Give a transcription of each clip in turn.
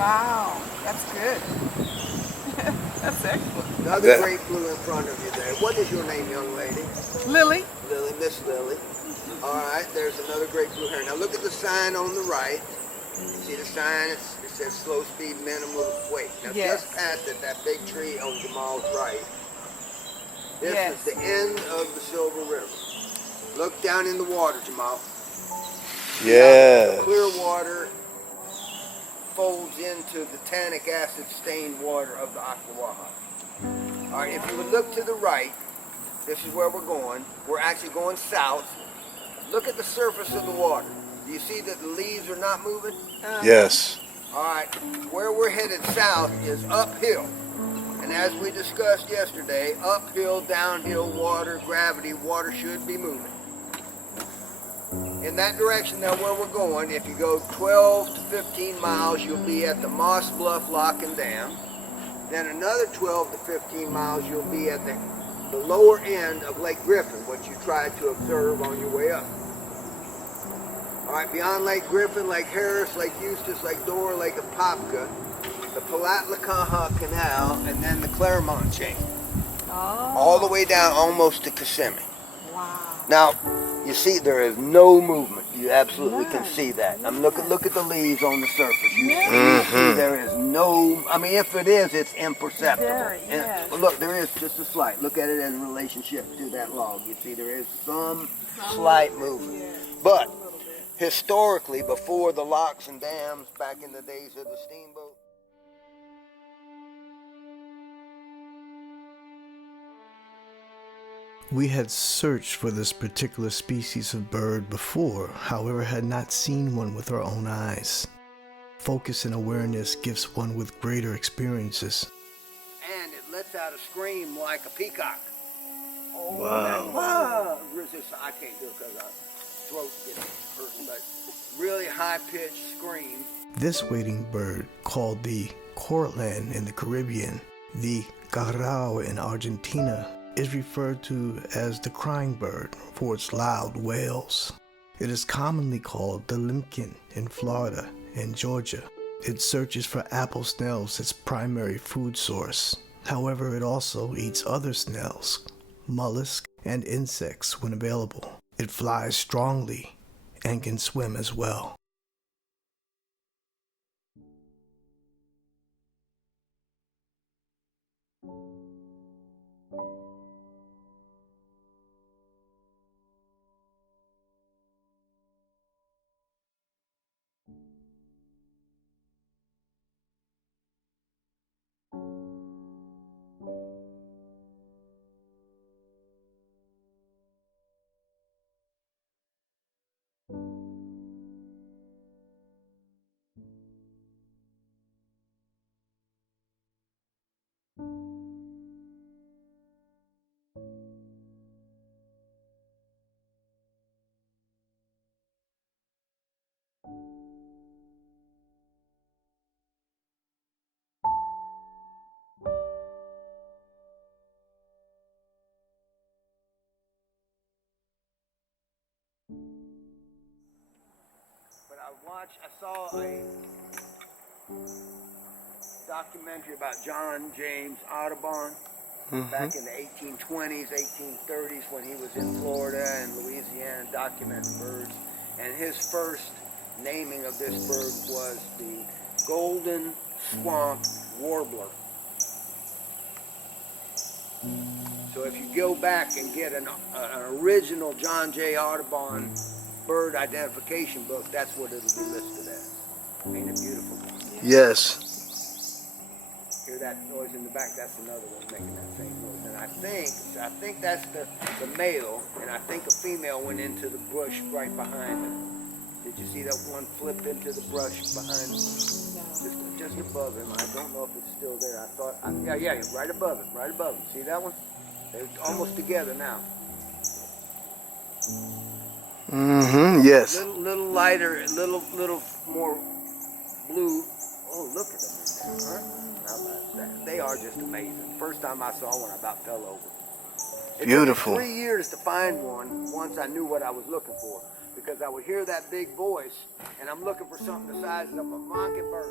Wow, that's good. That's excellent. Another great blue in front of you there. What is your name, young lady? Lily? Lily, Miss Lily. All right, there's another great blue heron. Now look at the sign on the right. See the sign? It says slow speed minimum weight. Now Yes. just past it, that big tree on Jamal's right. This Yes. is the end of the Silver River. Look down in the water, Jamal. Yeah. The clear water folds into the tannic acid stained water of the Ocklawaha. All right, if you would look to the right, this is where we're going. We're actually going south. Look at the surface of the water. Do you see that the leaves are not moving? Yes. All right, where we're headed south is uphill. And as we discussed yesterday, uphill, downhill, water, gravity, water should be moving. In that direction now where we're going, if you go 12 to 15 miles, you'll be at the Bluff Lock and Dam. Then another 12 to 15 miles, you'll be at the lower end of Lake Griffin, which you tried to observe on your way up. All right, beyond Lake Griffin, Lake Harris, Lake Eustis, Lake Dora, Lake Apopka, the Palatlakaha Canal, and then the Claremont chain. Oh. All the way down almost to Kissimmee. Wow. Now, you see there is no movement. You absolutely can see that. I mean, look at the leaves on the surface. You see there is no, I mean, if it is, it's imperceptible. Very, yes. Well, look, there is just a slight. Look at it in relationship to that log. You see there is some slight movement. Yes. But A little bit. historically, before the locks and dams, back in the days of the steamboat, We had searched for this particular species of bird before, however had not seen one with our own eyes. Focus and awareness gives one with greater experiences. and it lets out a scream like a peacock. Wow. Ah, I can't do it because my throat gets hurting, but really high-pitched scream. This wading bird, called the cortland in the Caribbean, the carao in Argentina, is referred to as the crying bird for its loud wails. It is commonly called the limpkin in Florida and Georgia. It searches for apple snails, its primary food source. However, it also eats other snails, mollusks, and insects when available. It flies strongly and can swim as well. But I saw a documentary about John James Audubon back in the 1820s, 1830s when he was in Florida and Louisiana documenting birds. And his first naming of this bird was the golden swamp warbler. So if you go back and get an original John J. Audubon bird identification book, that's what it'll be listed as. Ain't it beautiful? Yes. Hear that noise in the back? That's another one making that same noise. And I think that's the male, and I think a female went into the bush right behind him. Did you see that one flip into the brush behind him? Just above him. I don't know if it's still there. Yeah, right above him. See that one? They're almost together now. Yes. Little lighter, little more blue. Oh, look at them in there, huh? How about that? They are just amazing. First time I saw one, I about fell over. It Beautiful. took me 3 years to find one once I knew what I was looking for. because I would hear that big voice, and I'm looking for something the size of a mockingbird.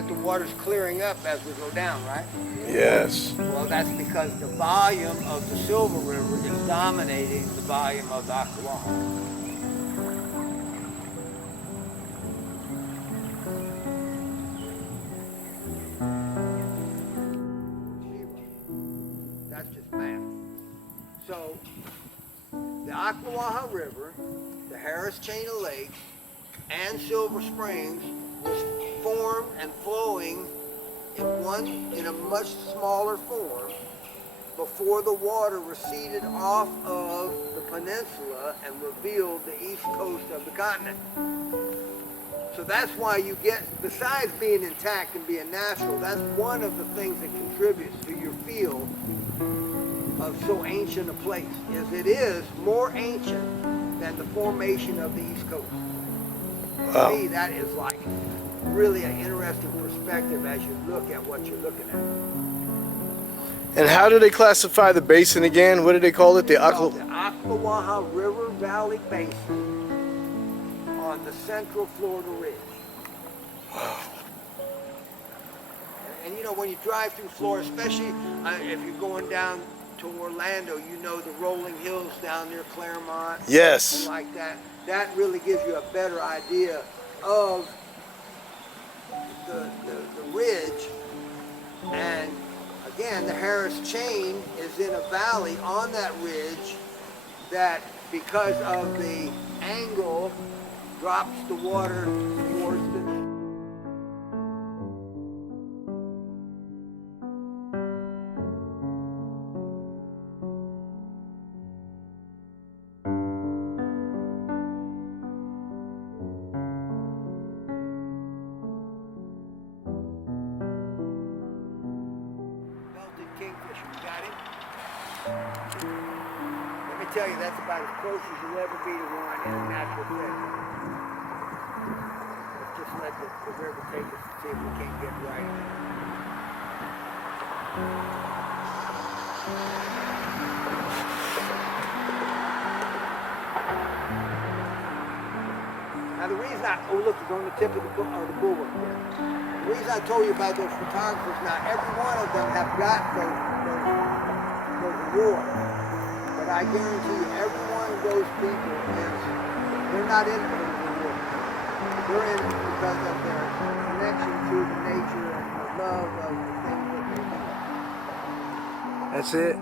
The water's clearing up as we go down, right? Yes. Well, that's because the volume of the Silver River is dominating the volume of the Ocklawaha. That's just math. So, the Ocklawaha River, the Harris Chain of Lakes, and Silver Springs was formed and flowing in a much smaller form before the water receded off of the peninsula and revealed the east coast of the continent. So that's why you get, besides being intact and being natural, that's one of the things that contributes to your feel of so ancient a place, is it is more ancient than the formation of the east coast. Wow. To me, that is like really an interesting perspective as you look at what you're looking at. And how do they classify the basin again? What do they call it? The The Ocklawaha River Valley Basin on the central Florida Ridge. And you know, when you drive through Florida, especially if you're going down to Orlando, you know the rolling hills down near Claremont. Yes. And like that. That really gives you a better idea of the ridge. And again, the Harris Chain is in a valley on that ridge that, because of the angle, drops the water towards the kingfisher. You got him? Let me tell you, that's about as close as you'll ever be to one in a natural setting. Let's just let the river take us and see if we can't get right. Now the reason oh look, it's on the tip of the bulwark there. The reason I told you about those photographers, now every one of them have got those awards. But I guarantee you, every one of those people they're not in those awards. because of their connection to the nature and the love of the things that they do. That's it?